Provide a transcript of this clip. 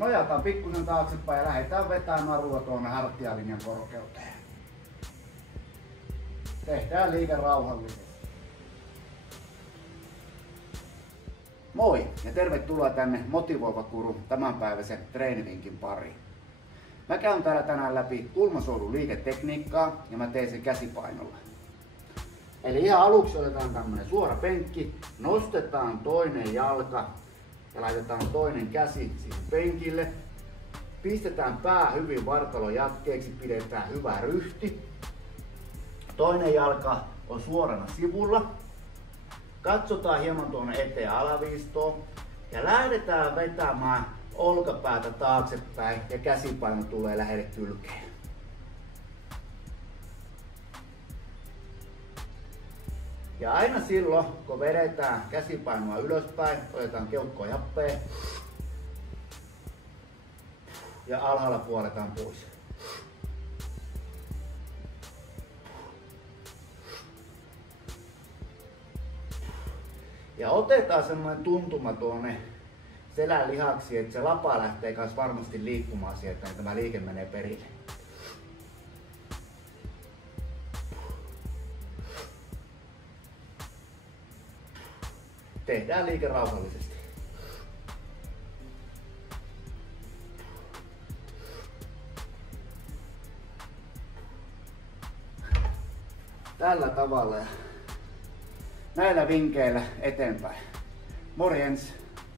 Nojataan pikkusen taaksepäin ja lähdetään vetämään narua tuonne hartialinjan korkeuteen. Tehdään liike rauhallisesti. Moi ja tervetuloa tänne Motivoiva Guru tämänpäiväisen treenivinkin pariin. Mä käyn täällä tänään läpi kulmasoudun liiketekniikkaa ja mä teen sen käsipainolla. Eli ihan aluksi otetaan tämmönen suora penkki, nostetaan toinen jalka ja laitetaan toinen käsi siihen penkille. Pistetään pää hyvin vartalon jatkeeksi, pidetään hyvä ryhti. Toinen jalka on suorana sivulla. Katsotaan hieman tuonne eteen alaviistoon ja lähdetään vetämään olkapäätä taaksepäin ja käsipaino tulee lähelle kylkeen. Ja aina silloin, kun vedetään käsipainoa ylöspäin, otetaan keuhkoa jappeen ja alhaalla puoletaan pois. Ja otetaan semmoinen tuntuma tuonne selän lihaksi, että se lapa lähtee kanssa varmasti liikkumaan sieltä, niin tämä liike menee perille. Tehdään liike rauhallisesti. Tällä tavalla ja näillä vinkeillä eteenpäin. Morjens!